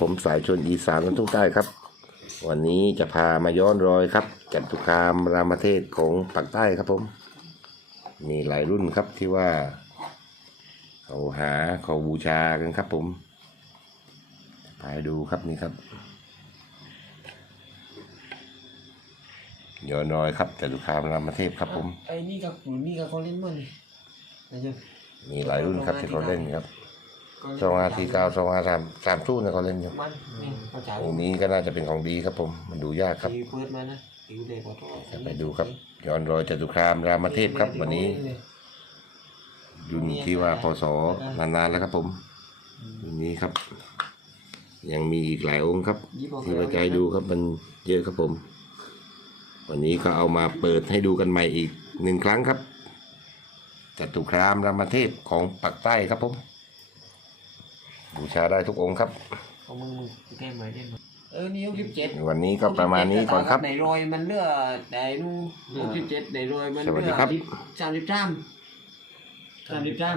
ผมสายชนอีสานกันทุ่งใต้ครับ วันนี้จะพามาย้อนรอยครับจัตุคามรามเทศของปากใต้ครับผม มีหลายรุ่นครับที่ว่า เขาหาเขาบูชากันครับผมพาดูครับนี่ครับย้อนรอยครับจัตุคามรามเทพครับผมไอ้นี่กับหนูนี่กับเขาเล่นมันนะจ๊ะมีหลายรุ่นครับที่เขาเล่นครับ สองอาทีเก้าสองอาสามสามตู้นะเขาเล่นอยู่มันนี่เขาจ่ายองค์นี้ก็น่าจะเป็นของดีครับผมมันดูยากครับตีเปิดมานะตีเด็กกว่าตัวจะไปดูครับย้อนรอยจตุคามรามเทพครับ วันนี้รุ่นที่ว่าพศนานๆแล้วครับ ผมรุ่นนี้ครับ ยังมีอีกหลายองค์ครับที่ไว้ใจดูครับมันเยอะครับผม วันนี้ก็เอามาเปิดให้ดูกันใหม่อีกหนึ่งครั้งครับจตุคามรามเทพของปักใต้ครับผม บูชาได้ทุกองค์ครับ เอามึงมึงแก้ไหมได้ไหมเออนี่หกสิบเจ็ดวันนี้ก็ประมาณนี้ก่อนครับ ในรอยมันเลือดแต่นู่หกสิบเจ็ดในรอยมันสวัสเลืดีอครับ สามสิบสามสามสิบสาม